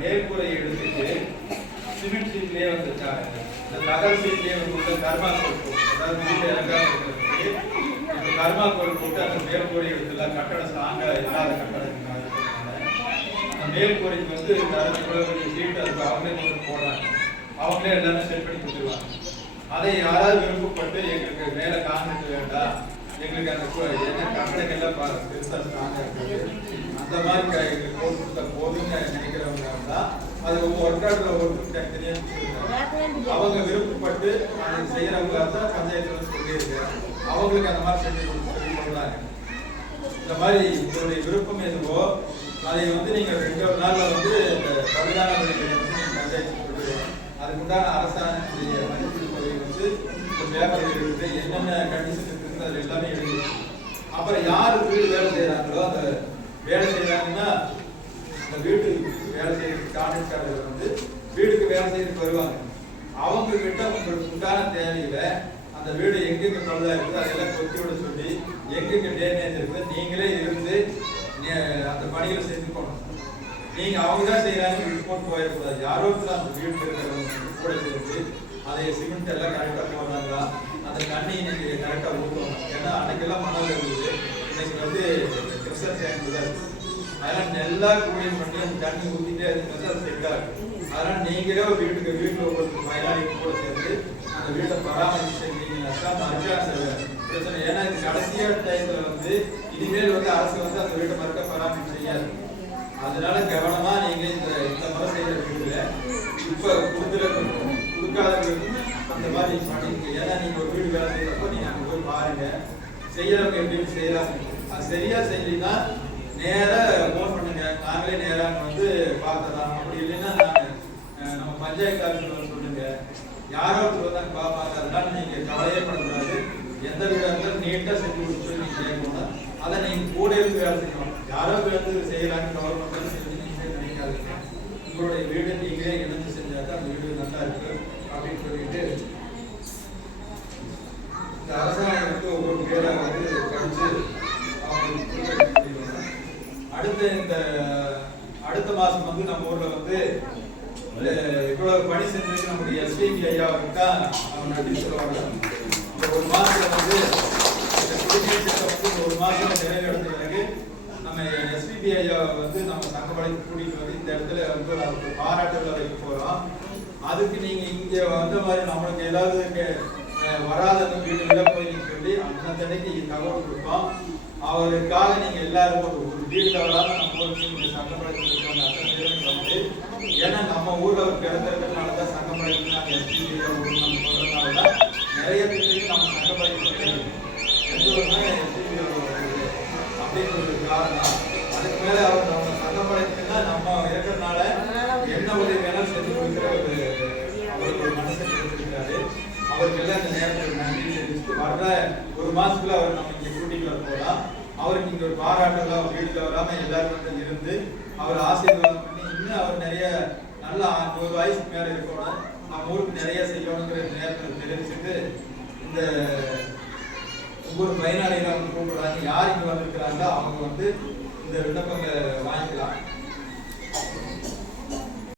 மேற்கூரையை எடுத்துட்டு சிமெண்ட் சீட்லேயே வந்து இந்த தகவல் சீட்லேயே வந்து கர்மாக்கோல் போட்டு, அதாவது வீட்டில் இறங்காம இருக்கிறதுக்கு இந்த கர்மாக்கோல் போட்டு அந்த மேற்கூரை எடுத்துலாம் கட்டட ஸ்ட்ராங்காக இல்லாத கட்டடம் அந்த மேற்கூரைக்கு வந்து தரக்கூடிய சீட்டு அதுக்கு அவங்களே கொண்டு போடுறாங்க. அவங்களே எல்லாமே செட் பண்ணி கொடுத்துருவாங்க. அதை யாராவது விருப்பப்பட்டு எங்களுக்கு மேலே காங்கிரீட் வேண்டாம், எங்களுக்கு அந்த என்ன கட்டடங்கள்லாம் பெருசாக ஸ்ட்ராங்காக இருக்குது, அந்த மாதிரி எங்களுக்கு போட்டு கொடுத்தா போதுன்னு நினைக்கிறவங்க தான் அது ஒர்க்காட்டில் ஒவ்வொருத்தரும் தனித்தனியாக அவங்க விருப்பப்பட்டு அதை செய்கிறவங்களா தான் பஞ்சாயத்து சொல்லியிருக்கேன். அவங்களுக்கு அந்த மாதிரி செஞ்சு சொல்றாங்க. இந்த மாதிரி உங்களுடைய விருப்பம் எதுவோ அதை வந்து நீங்கள் 2 நாளில் வந்து இந்த பரிதான முறைகளை வந்து நீங்கள் பஞ்சாயத்து சொல்லுவோம். அதுக்குண்டான அரசாங்கத்துடைய மதிப்பீடு வந்து இந்த பேப்பர் எழுதுறது என்னென்ன கண்டிஷன் இருக்குது அதில் எல்லாமே எழுதுது. அப்புறம் யார் வீடு வேலை செய்கிறாங்களோ அந்த வேலை செய்கிறாங்கன்னா இந்த வீட்டு வேலை செய்யறதுக்கு கான்ட்ராக்டர்கள் வந்து வீடுக்கு வேலை செய்யறதுக்கு வருவாங்க. அவங்க கிட்ட உங்களுக்கு உண்டான தேவையில அந்த வீடு எங்கெங்க பழுதா இருக்குது அதெல்லாம் கொத்தியோட சொல்லி எங்கெங்க டேமேஜ் இருக்குது நீங்களே இருந்து அந்த பணிகளை செஞ்சுக்கணும். நீங்க அவங்க தான் செய்யறாங்க ரிப்போர்ட் போயிடக்கூடாது. யாரோ அந்த வீடு இருக்கிறவங்க கூட சேர்ந்து அதை சிமெண்ட் எல்லாம் கரெக்டாக போடுறாங்களா, அந்த தண்ணி இன்னைக்கு கரெக்டாக ஊற்றணும். ஏன்னா அன்னைக்கெல்லாம் மணல் இருந்தது, இன்னைக்கு வந்து ப்ரெஷர் டேங்க் தான் இருக்குது. அதெல்லாம் நல்லா கூலிங் பண்ணி அந்த தண்ணி ஊற்றிட்டே இருக்கிறது அது செட்டாக இருக்குது. அதனால் நீங்களே வீட்டில் ஒவ்வொரு பயனாளிக்கு கூட சேர்ந்து அந்த வீட்டை பராமரிப்பு செஞ்சீங்கன்னாக்கா மறுக்க அந்த பிரச்சனை. ஏன்னா இது கடைசியாக டயத்தில் வந்து இனிமேல் வந்து அரசு வந்து அந்த வீட்டை மறுக்க பராமரிப்பு செய்யாது. அதனால கவனமா நீங்க இந்த முறை செய்யற வீடுல இப்ப கொடுக்காதவங்களுக்கு அந்த மாதிரி பண்ணிருக்கு. ஏன்னா நீங்க ஒரு வீடு வேலை செய்யறப்போ நீங்க அங்க போய் பாருங்க செய்யறவங்க எப்படி செய்யறாங்க. அது சரியா செய்யலன்னா நேர போன் பண்ணுங்க, நாங்களே நேராக வந்து பார்த்துடலாம். அப்படி இல்லைன்னா நம்ம பஞ்சாயத்து ஆஃபீஸில் சொல்லுங்க, யாரோ ஒருத்தர் வந்தாங்க பார்ப்பாங்க. அதனால நீங்க கவலையே பண்ணக்கூடாது. எந்த வீடாக இருந்தாலும் நீட்டாக செஞ்சு கொடுத்து நீங்க கேட்கணும். அதை நீங்க கூட இருந்து வேலை செய்யணும். யாரோ வந்து செய்யறாங்க கவர்மெண்ட் செஞ்சு நீங்க நினைக்காதீங்க. உங்களுடைய வீடு நீங்களே இணைந்து செஞ்சாதான் அந்த வீடு நல்லா இருக்கு அப்படின்னு சொல்லிட்டு இந்த அரசாங்கத்துக்கு ஒவ்வொரு பேரை வந்து படிச்சு அடுத்த மாசம் வந்து நம்ம ஊர்ல வந்து இவ்வளவு பணி செஞ்சதுக்கு நம்முடைய எஸ்பிபி ஐயாவுக்கு தான் அவங்க நன்றி சொல்லுவாங்க. இந்த ஒரு மாசத்துல வந்து இந்த குடிநீர் திட்டம் வந்து ஒரு மாசம் நிறைவேற்ற பிறகு நம்ம எஸ்பிபி ஐயாவை வந்து நம்ம சங்கப்படைக்கு கூட்டிட்டு வந்து இந்த இடத்துல வந்து அவருக்கு பாராட்டுகளை வைக்க போறோம். அதுக்கு நீங்க இங்க வந்த மாதிரி நம்மளுக்கு ஏதாவது வராத வீடுகளை போய் சொல்லி அந்த தடைக்கு தகவல் கொடுப்போம். அவருக்காக நீங்க எல்லாரும் ஒரு வீடு தவறாம நம்ம ஊருக்கு சங்கப்படைக்கு வந்து ஏன்னா நம்ம ஊர்ல ஒரு பிறந்திருக்கிறதுனாலதான் சங்கப்படைக்கு நாங்கள் எஸ்பிபி சொல்றதுனாலதான் நிறைய பேருக்கு நம்ம சங்கப்படைக்கு எந்த ஒருமே எஸ்பிபி அப்படின்னு ஒரு காரணம். அதுக்கு மேல அவர் நம்ம சங்கப்படைக்குன்னா நம்ம இருக்கிறதுனால என்ன உதவி வேணாலும் செஞ்சு கொடுக்குற ஒரு மனசை கொடுத்துருக்காரு. அவருக்கு எல்லாம் இந்த நேரத்தில் நன்றி தெரிவிச்சுட்டு வர்ற ஒரு மாசத்துல அவர் நம்ம இங்க கூட்டிட்டு வர போகலாம். அவருக்கு இங்க ஒரு பாராட்டுலாம் வீட்டுல வராம எல்லாரும் வந்து இருந்து அவர் ஆசீர்வாதம் பண்ணி இன்னும் அவர் நிறைய நல்ல 100 வயசுக்கு மேல இருக்கணும், நம்ம ஊருக்கு நிறைய செய்யணுங்கிற நேரத்தில் தெரிவிச்சுட்டு இந்த ஒவ்வொரு பயனாளிகளை அவங்க கூப்பிடுறாங்க. யார் இங்க வந்திருக்கிறாங்களோ அவங்க வந்து இந்த விண்ணப்பங்களை வாங்கிக்கலாம்.